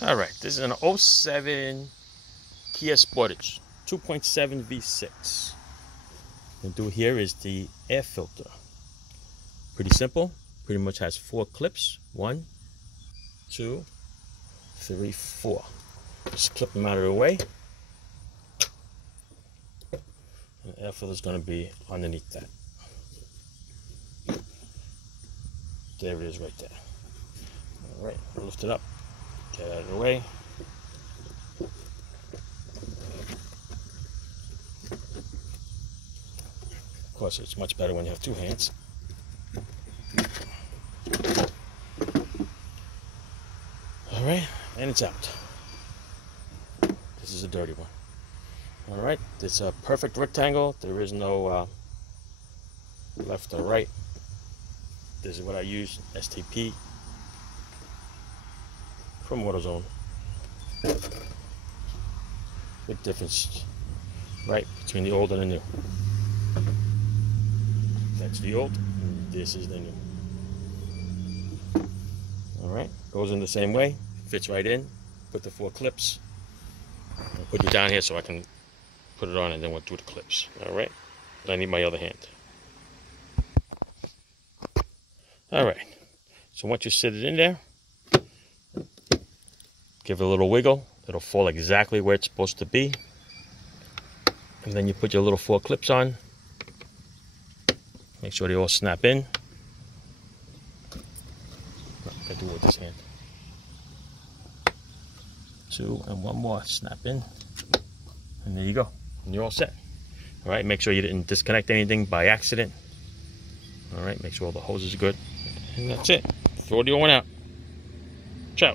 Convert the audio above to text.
All right, this is an '07 Kia Sportage 2.7 V6. What we'll do here is the air filter. Pretty simple. Pretty much has 4 clips. 1, 2, 3, 4. Just clip them out of the way. And the air filter is going to be underneath that. There it is right there. All right, I'll lift it up. Get out of the way. Of course, it's much better when you have 2 hands. All right, and it's out. This is a dirty one. All right, it's a perfect rectangle. There is no left or right. This is what I use, STP from AutoZone. Big difference, right, between the old and the new. That's the old, and this is the new. All right, goes in the same way, fits right in. Put the 4 clips. I'll put you down here so I can put it on, and then we'll do the clips. All right, but I need my other hand. All right, so once you sit it in there, give it a little wiggle. It'll fall exactly where it's supposed to be. And then you put your little 4 clips on. Make sure they all snap in. I do it with this hand. 2 and 1 more, snap in. And there you go, and you're all set. All right, make sure you didn't disconnect anything by accident. All right, make sure all the hoses are good. And that's it. Throw the old one out. Ciao.